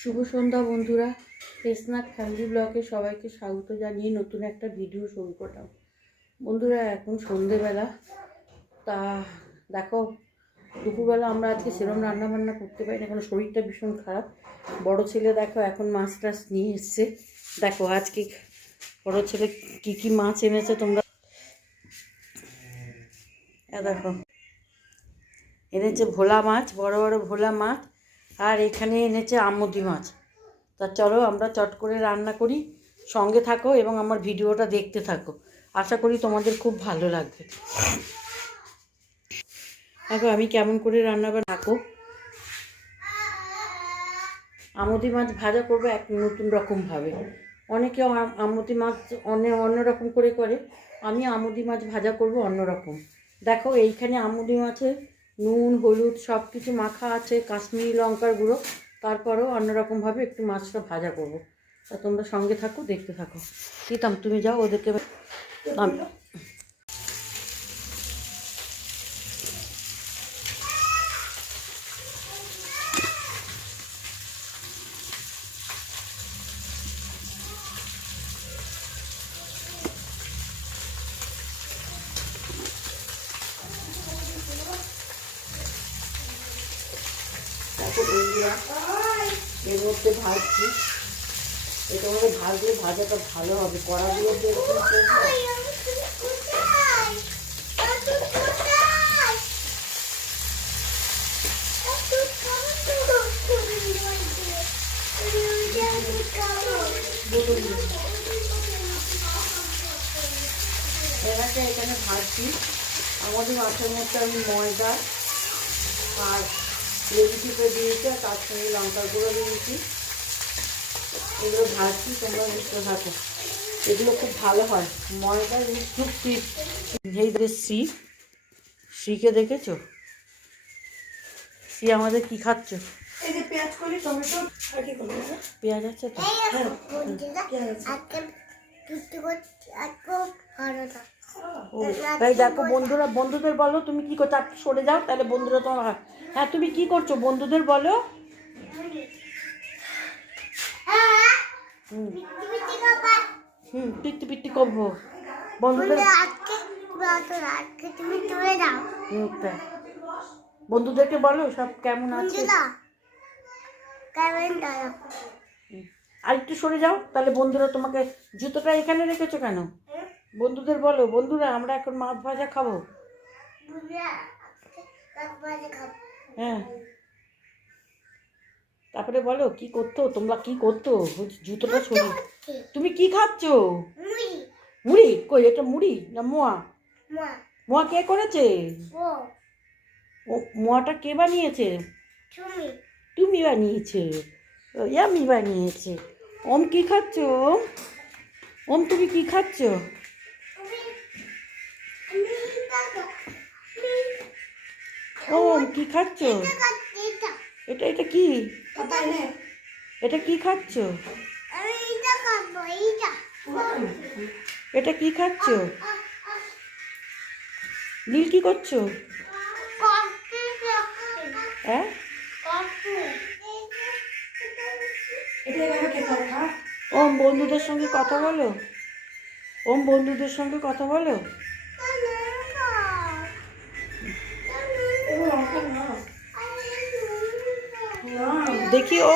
শুভ সন্ধ্যা বন্ধুরা, snack family ব্লগে সবাইকে স্বাগত জানিয়ে নতুন একটা ভিডিও শুরু করলাম। বন্ধুরা, এখন সন্ধেবেলা। তা দেখো, দুপুরবেলা আমরা আজকে সেরকম রান্নাবান্না করতে পারি না, কারণ শরীরটা ভীষণ খারাপ। বড় ছেলে দেখো এখন মাছ টাছ নিয়ে এসছে। দেখো আজকে বড় ছেলে কি কি মাছ এনেছে তোমরা দেখো। এনেছে ভোলা মাছ, বড় বড় ভোলা মাছ, আর এখানে এনেছে আমুদি মাছ। তা চলো আমরা চট করে রান্না করি, সঙ্গে থাকো এবং আমার ভিডিওটা দেখতে থাকো। আশা করি তোমাদের খুব ভালো লাগবে। দেখো আমি কেমন করে রান্না থাকো। আমুদি মাছ ভাজা করবো এক নতুন রকমভাবে। অনেকে আমুদি মাছ অন্যরকম করে করে, আমি আমুদি মাছ ভাজা করব অন্যরকম। দেখো এইখানে আমুদি মাছে নুন হলুদ সব কিছু মাখা আছে, কাশ্মীরি লঙ্কার গুঁড়ো। তারপরেও অন্যরকমভাবে একটু মাছটা ভাজা করব। তা তোমরা সঙ্গে থাকো, দেখতে থাকো। দিতাম তুমি যাও ওদেরকে। এর মধ্যে ভাজছি, এটা মধ্যে ভাজলে ভাজাটা ভালো হবে। কড়াগুলো এখানে ভাজছি। আমাদের মাছের মধ্যে আমি ময়দা আর লেবু চিপে দিয়েছি, আর তার সঙ্গে লঙ্কার গুঁড়ো দিয়েছি। এগুলো ভাজছি, তোমরা বুঝতে থাকো। এগুলো খুব ভালো হয়, ময়দা খুব শ্রীকে দেখেছো? শ্রী আমাদের কি খাচ্ছ? পেঁয়াজ করি, টমেটো আর কি করবো? পেঁয়াজ আছে তো? তাই দেখো বন্ধুরা, বন্ধুদের বলো তুমি কি করছো। আপনি সরে যাও, তাহলে বন্ধুরা তোমার। হ্যাঁ, তুমি কি করছো বন্ধুদের বলো। পিট্টি পিট্টি করবো বন্ধুদের। বন্ধুদেরকে বলো সব কেমন আছে। আর একটু সরে যাও, তাহলে বন্ধুরা তোমাকে। জুতোটা এখানে রেখেছো কেন? বন্ধুদের বলো, বন্ধুরা আমরা এখন মাছ ভাজা খাবো। হ্যাঁ, তারপরে বলো কি করতো তোমরা, কি করতো। জুতোটা সরিয়ে। তুমি কি খাচ্ছ? মুড়ি? কই এটা মুড়ি না মোয়া? মোয়া কে করেছে? ও মোয়াটা কে বানিয়েছে? তুমি বানিয়েছে? আমি বানিয়েছে। ওম কি খাচ্ছ? ওম তুমি কি খাচ্ছ? ওম কি খাচ্ছ? এটা এটা কি? এটা কি খাচ্ছ? এটা কি খাচ্ছ? নীল কি করছো? হ্যাঁ, ওম বন্ধুদের সঙ্গে কথা বলো। ওম বন্ধুদের সঙ্গে কথা বলো। দেখি ও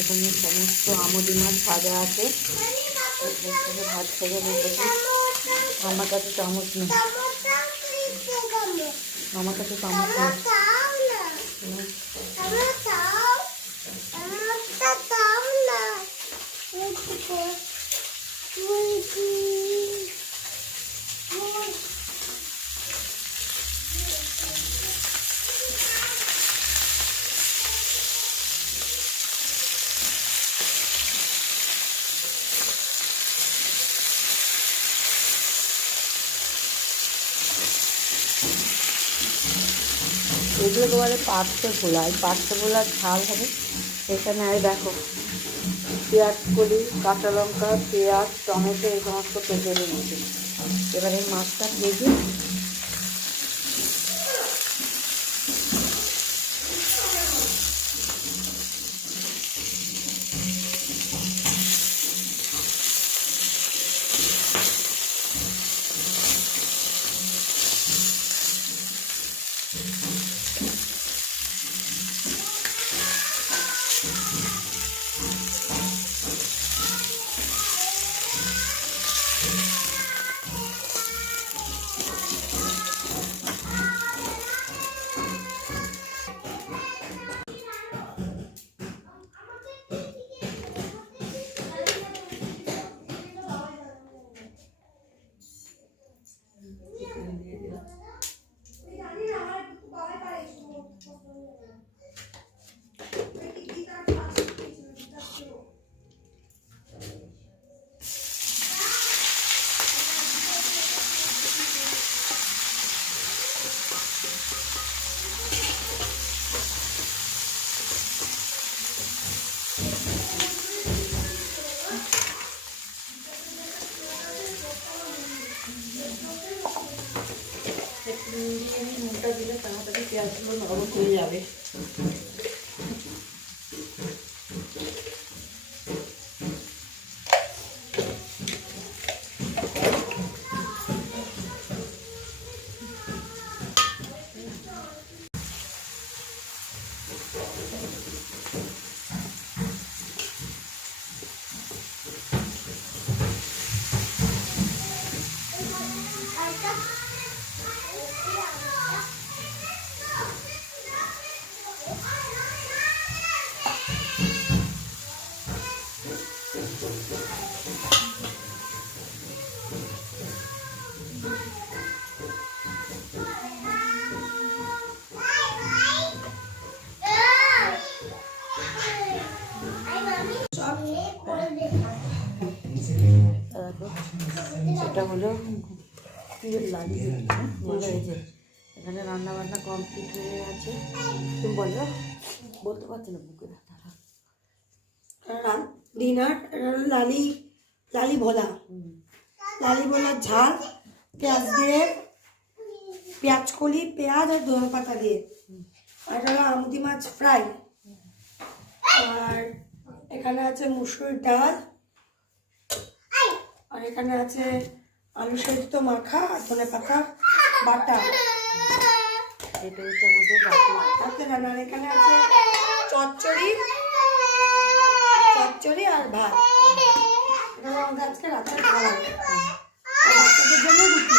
এখানে সমস্ত আমুদি মাছ ভাজা আছে। ভাত থেকে বসেছি। আমার কাছে চামচ নেই, আমার কাছে চামচ নেই। এগুলোকে বলে পার্শ্ব ভোলা। এই পার্শ্ব ভোলার ঝাল হবে। এখানে দেখো পেঁয়াজ কলি, কাঁচা লঙ্কা, পেঁয়াজ, টমেটো এই সমস্ত কেটে নিয়েছি। এবারে মাছটা ভেজে নুনটা দিলে তাড়াতাড়ি পেঁয়াজগুলো নরম হয়ে যাবে। এটা হলো লালি। এই যে এখানে রান্না বান্না কমপ্লিট হয়ে আছে। তুমি বলো, বলতে পারছি না বুকে ব্যথা। ডিনার লালি লালি ভোলা, লালি ভোলার ঝাল পেঁয়াজ দিয়ে, পেঁয়াজ কলি, পেঁয়াজ আর ধনে পাতা দিয়ে। আর এটা হলো আমুদি মাছ ফ্রাই। আর এখানে আছে মুসুর ডাল, আর এখানে আছে আলু সেদ্ধ মাখা আর ধনে পাতা বাটা। এটা হচ্ছে আমাদের রাতে রান্নার। এখানে আছে চচ্চড়ি, চচ্চড়ি আর ভাত। এটা আমাদের আজকে রাতের খাবার। বাচ্চাদের জন্য রুটি।